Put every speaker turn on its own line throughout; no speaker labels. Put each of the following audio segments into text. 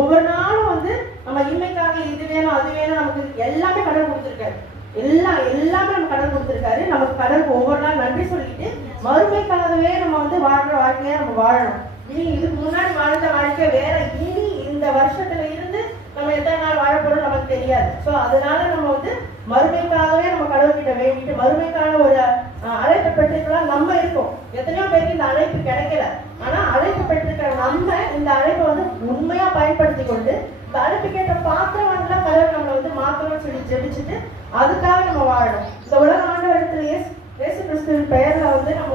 ஒவ்வொரு நாளும் வந்து நம்ம இன்மைக்காக இது வேணும் அது வேணும் நமக்கு எல்லாமே கடன் கொடுத்துருக்காரு. எல்லாம் எல்லாமே நம்ம கடன் கொடுத்துருக்காரு. நமக்கு கடனுக்கு ஒவ்வொரு நாள் நன்றி சொல்லிட்டு மறுமைக்காகவே நம்ம வந்து வாழ்ற வாழ்க்கையை நம்ம வாழணும். இனி இதுக்கு முன்னாடி வாழ்ந்த வாழ்க்கை வேற. இனி இந்த வருஷத்துல இருந்து நம்ம எத்தனை நாள் வாழ போறோம் நமக்கு தெரியாது. ஸோ அதனால நம்ம வந்து மறுமைக்காகவே நம்ம கடவுள்கிட்ட வேண்டிட்டு மறுமைக்கான ஒரு அழைப்பு பெற்றிருக்கலாம் நம்ம இருக்கோம். எத்தனையோ பேருக்கு இந்த அழைப்பு கிடைக்கல. ஆனா அழைப்பு பெற்றிருக்கிற நம்ம இந்த அழைப்பை வந்து உண்மையா பயன்படுத்த கொண்டு இந்த அழைப்பு கேட்ட பாத்திரம்லாம் கடவுள் நம்மளை வந்து மாத்தணும் சொல்லி ஜெபிச்சுட்டு அதுக்காக நம்ம வாழணும். இந்த உலக ஆண்டவரத்துல இயேசு இயேசு கிறிஸ்துவின் பெயர்ல வந்து நம்ம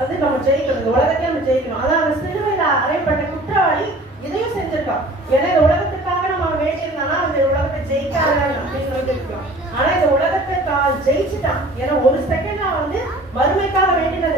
வந்து நம்ம ஜெயிக்கணும். இந்த உலகத்தையும் நம்ம ஜெயிக்கணும். அதான் அந்த சிலுவையில அறையப்பட்ட குற்றவாளி இதையும் செஞ்சிருக்கான். ஏன்னா இந்த உலகத்துக்காக நம்ம வேண்டியிருந்தானா அந்த உலகத்தை ஜெயிக்காத அப்படின்னு சொல்லியிருக்கோம் ஆனா இந்த உலகத்தை ஜெயிச்சுட்டான். ஏன்னா ஒரு செகண்ட்ல வந்து மறுமைக்காக வேண்டினது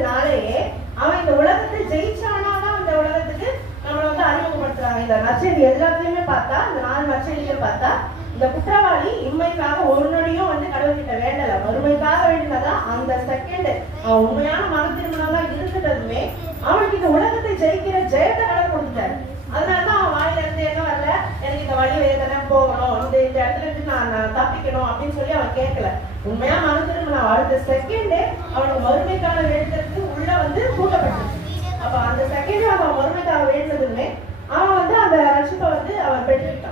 இந்த நச்சரி எல்லாத்துலயுமே பார்த்தா இந்த நாலு நற்செய்தியிலும் பார்த்தா இந்த குற்றவாளி இம்மைக்காக ஒரு நொடியும் வந்து கடவுள்கிட்ட வேண்டல. மறுமைக்காக வேண்டினதான் அந்த செகண்ட் அவன் உண்மையான மன திருமணம்லாம் இருந்துட்டதுமே அவனுக்கு இந்த உலகத்தை ஜெயிக்கிற ஜெயத்தை கடவுள் கொடுத்துட்டாரு. அதனாலதான் அவன் வாயில இருந்து என்ன வரல? எனக்கு இந்த வழி வேதனை போகணும். இந்த இந்த இடத்துல இருந்து நான் தப்பிக்கணும் அப்படின்னு சொல்லி அவன் கேட்கல. உண்மையா மன திருமணம். அடுத்த செகண்டே அவனுக்கு வறுமைக்கான வேண்டுறதுக்கு உள்ள வந்து கூட்டப்பட்டுச்சு அப்ப அந்த செகண்ட் அவன் மறுமைக்காக வேண்டதுமே அவன்